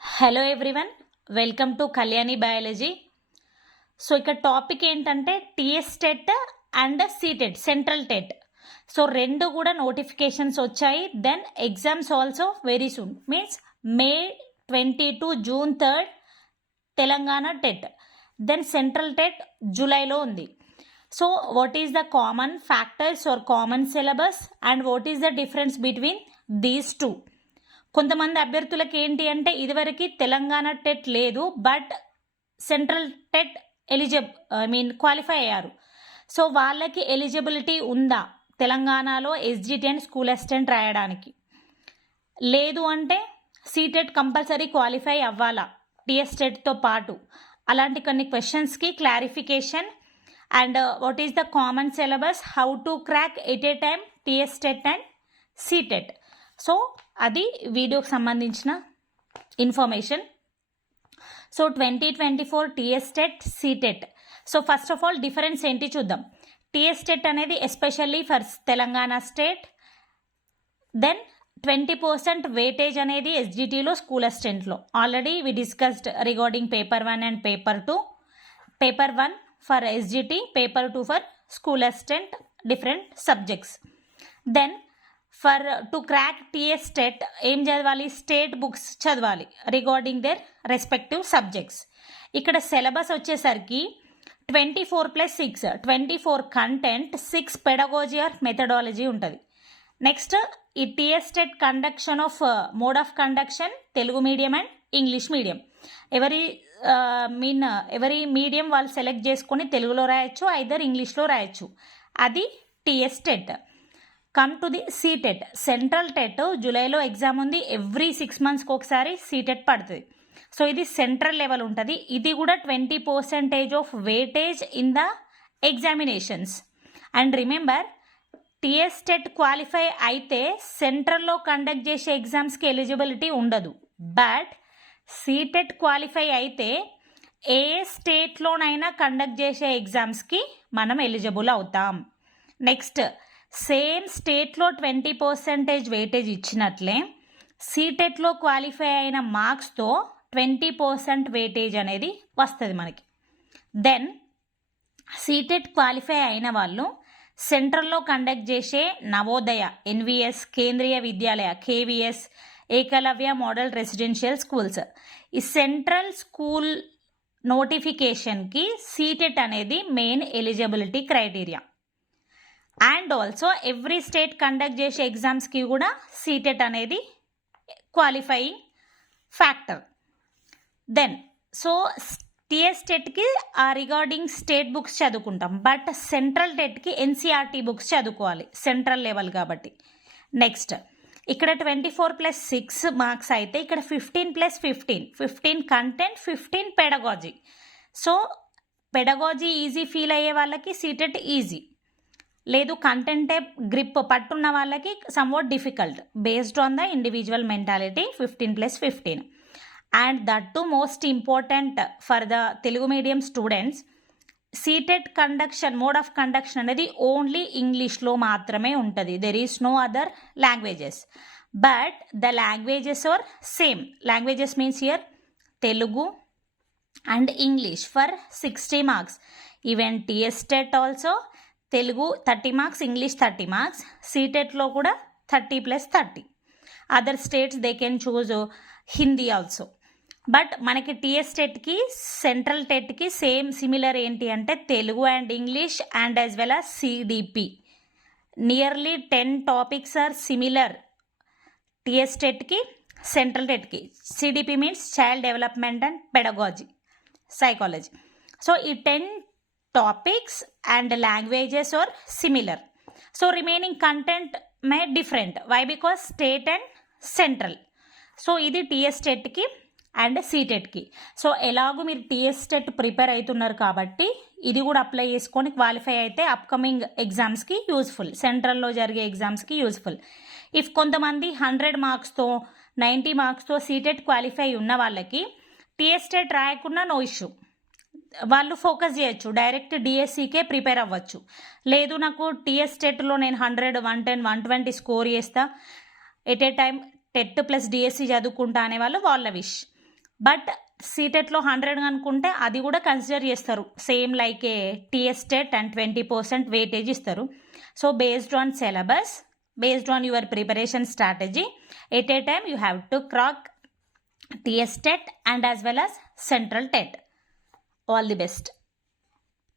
Hello everyone, welcome to Kalyani biology. So ఇక్కడ topic ఏంటంటే TS TET and CTET, central TET. So రెండు కూడా notifications వచ్చాయి. Then exams also very soon, means May 22 June 3 Telangana TET. Then central TET జూలైలో ఉంది. So what is the common factors are common syllabus and what is the difference between these two? కొంతమంది అభ్యర్థులకు ఏంటి అంటే ఇదివరకు తెలంగాణ టెట్ లేదు, but central TET qualify అయ్యారు. So వాళ్ళకి ఎలిజిబిలిటీ ఉందా తెలంగాణలో ఎస్జిటి అండ్ స్కూల్ అసిస్టెంట్ రాయడానికి? లేదు అంటే సీటెట్ కంపల్సరీ క్వాలిఫై అవ్వాలా టీఎస్ టెట్తో పాటు? అలాంటి కొన్ని క్వశ్చన్స్కి clarification and what is the common syllabus, how to crack at a time TS TET and CTET. So అది వీడియోకి సంబంధించిన information. So 2024 TS TET, CTET. So first of all difference ఏంటి చూద్దాం. టీఎస్ టెట్ అనేది especially for Telangana state. Then 20% weightage అనేది ఎస్జిటిలో, school అసిస్టెంట్లో. Already we discussed regarding paper 1 and paper 2. Paper 1 for SGT, paper 2 for school assistant, different subjects. Then for to crack TS TET ఏం చదవాలి? State books చదవాలి regarding their respective subjects. ఇక్కడ syllabus వచ్చేసరికి 24+6, 24 content, 6 pedagogy or methodology ఉంటుంది. Next ఈ TS TET conduction of mode of conduction Telugu medium and English medium. ఎవరి medium వాళ్ళు select చేసుకొని తెలుగులో రాయొచ్చు, ఐదర్ ఇంగ్లీష్లో రాయొచ్చు. అది TS TET. Come to the CTET. Central TET జూలైలో ఎగ్జామ్ ఉంది. ఎవ్రీ 6 monthsకి ఒకసారి సీటెట్ పడుతుంది. సో ఇది సెంట్రల్ లెవెల్ ఉంటుంది. ఇది కూడా 20% of weightage in the examinations. And remember, TS TET qualify అయితే సెంట్రల్లో కండక్ట్ చేసే ఎగ్జామ్స్కి ఎలిజిబిలిటీ ఉండదు. బట్ సీటెట్ క్వాలిఫై అయితే ఏ స్టేట్లోనైనా కండక్ట్ చేసే ఎగ్జామ్స్కి మనం ఎలిజిబుల్ అవుతాం. నెక్స్ట్, సేమ్ స్టేట్లో 20% వెయిటేజ్ ఇచ్చినట్లే సీటెట్లో క్వాలిఫై అయిన మార్క్స్తో 20% వెయిటేజ్ అనేది వస్తుంది మనకి. దెన్ సీటెట్ క్వాలిఫై అయిన వాళ్ళు సెంట్రల్లో కండక్ట్ చేసే Navodaya, NVS, Kendriya Vidyalaya, KVS, Eklavya model residential schools, ఈ సెంట్రల్ స్కూల్ నోటిఫికేషన్కి సీటెట్ అనేది main eligibility criteria. And also every state conduct చేసే ఎగ్జామ్స్కి కూడా సీటెట్ అనేది qualifying factor. Then so TS టెట్కి రిగార్డింగ్ స్టేట్ బుక్స్ చదువుకుంటాం, బట్ సెంట్రల్ టెట్కి ఎన్సీఆర్టీ బుక్స్ చదువుకోవాలి, సెంట్రల్ లెవెల్ కాబట్టి. నెక్స్ట్ ఇక్కడ 24+6 మార్క్స్ అయితే ఇక్కడ 15+15, 15 content, 15 pedagogy. So pedagogy easy feel అయ్యే వాళ్ళకి సీటెట్ ఈజీ, లేదు కంటెంటే గ్రిప్ పట్టున్న వాళ్ళకి somewhat difficult based on the individual mentality. 15+15. And that too most important for the Telugu medium students, CTET conduction, mode of conduction అనేది only ఇంగ్లీష్లో మాత్రమే ఉంటుంది. There is no other languages, but the languages are same. Languages means here Telugu and English for 60 marks. Even TS TET also Telugu 30 marks, English 30 marks. సీటెట్లో కూడా 30+30. Other states they can choose Hindi also. But మనకి TS టెట్కి, central టెట్కి same similar ఏంటి అంటే Telugu and English and as well as CDP. Nearly 10 topics are similar TS టెట్కి, central టెట్కి. CDP means child development and pedagogy, psychology. So ఈ 10 topics and languages are similar. So remaining content may different. Why? Because state and central. So ఇది TS టెట్కి and సీటెట్కి. So ఎలాగో మీరు TS TET prepare అవుతున్నారు కాబట్టి ఇది కూడా apply చేసుకొని qualify అయితే అప్కమింగ్ ఎగ్జామ్స్కి యూజ్ఫుల్, సెంట్రల్లో జరిగే ఎగ్జామ్స్కి యూజ్ఫుల్. ఇఫ్ కొంతమంది 100 marksతో 90 marksతో సీటెట్ క్వాలిఫై ఉన్న వాళ్ళకి టీఎస్ టెట్ రాయకుండా నో ఇష్యూ, వాళ్ళు ఫోకస్ చేయొచ్చు, డైరెక్ట్ డిఎస్సికే ప్రిపేర్ అవ్వచ్చు. లేదు నాకు టీఎస్ టెట్లో నేను 100, 110, 120 స్కోర్ చేస్తా, at a time TET plus DSC చదువుకుంటా అనే వాళ్ళు వాళ్ళ విష్. బట్ సీటెట్లో 100 అనుకుంటే అది కూడా కన్సిడర్ చేస్తారు, same like a TS TET and 20% weightage ఇస్తారు. So based on syllabus, based on your preparation strategy, at a time you have to crack TS TET and as well as Central TET. All the best.